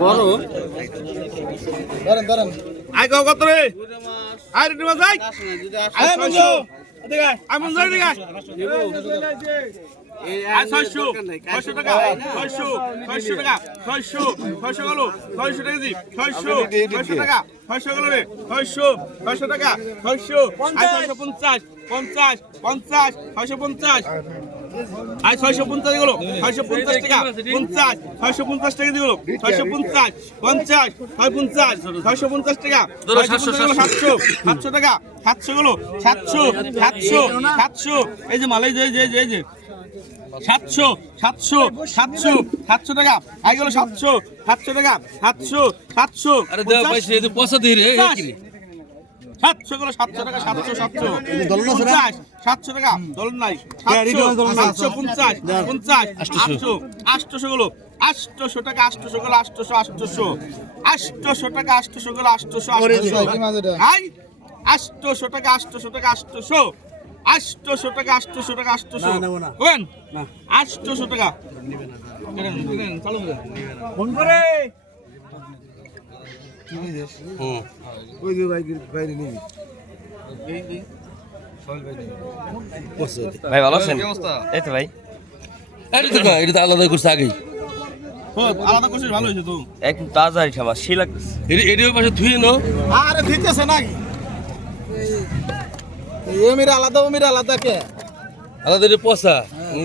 বড় ধরেন ধরেন আয় কত রে আয় রে আয় আয় মঞ্জু ধরে আয়। ছয়শো ছয়শো টাকা, ছয়শো ছয়শো টাকা, ছয়শো ছয়শো গেল, ছয়শো টাকা দি ছয়শো ছয়শো পঞ্চাশ পঞ্চাশ পঞ্চাশ, ছয়শো পঞ্চাশ। আয় ছয়শো পঞ্চাশ গেল ছয়শো পঞ্চাশ টাকা। পঞ্চাশ। ছয়শো পঞ্চাশ টাকা দিয়ে গেল ছয়শো পঞ্চাশ। পঞ্চাশ। ছয় পঞ্চাশ। ছয়শো পঞ্চাশ টাকা। সাতশো সাতশো। টাকা। সাতশো গেল সাতশো। সাতশো। সাতশো। এই যে মাল এই যে যে যে, যে। সাতশো। সাতশো। সাতশো। সাতশো টাকা। আই গেল সাতশো। সাতশো টাকা। সাতশো। সাতশো। আরে পয়সা দিয়ে সাতশো গেল সাতশো টাকা সাতশো সাতশো। পঞ্চাশ সাতশো টাকা দল নাই। সাতশো পঞ্চাশ পঞ্চাশ আটশো। আটশোশো গেল আটশোশো টাকা আটশোশো গেল আটশোশো আটশোশো আটশোশো টাকা আটশোশো গেল মাছ এটা? আই আটশোশো টাকা আটশোশো টাকা আটশোশো আটশোশো টাকা আটশোশো টাকা আটশোশো কোন আটশোশো টাকা। ফোন করে। হুম ওই যে বাইরে নিবি ভাই ভালো আছেন এই তো ভাই এটা তো এটা তো আলাদা করছে আগেই আলাদা করছিস ভালো হয়েছে তো একদম তাজা ইলিশ আমার সে লাগতেছে এটা এটার পাশে ধুয়ে নো আরে দিতেছে নাকি এ মেরে আলাদা ও মেরে আলাদা কে আলাদা এটা পচা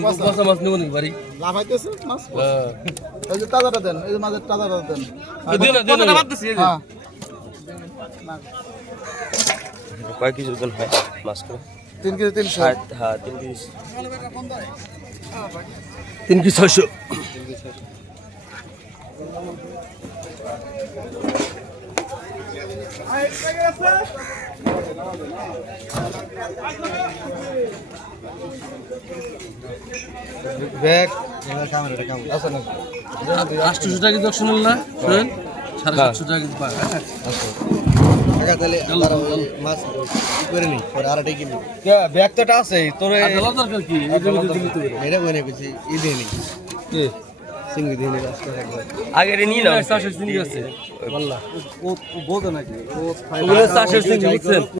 পচা। মাছ নেব নাকি বাড়ি? লাফাইতেছে মাছ হ্যাঁ। এই যে তাজাটা দেন এই যে মাছের তাজাটা দেন। এ দে না দে কতটা না। বাদ দিছি এই যে? হ্যাঁ। কয় কেজি ওজন হয় মাছ করে? তিন কেজি তিনশো। ষাট হ্যাঁ তিন কেজি। তিন কি ছয়শো। না আটশোশো টাকা কিন্তু শুনুন না? শুনেন? সাড়ে সাতশো টাকা কিন্তু পায় টাকা তাহলে মাছ করে নি পরে আরেকটা কিনি ব্যাগ তো আছে তোর দরকার কি? এটা মধ্যে দিতে হবে এটা বই না কিছু ই দিয়ে নি। সিঙ্গি দিয়ে নি আগে রে ও নাকি ও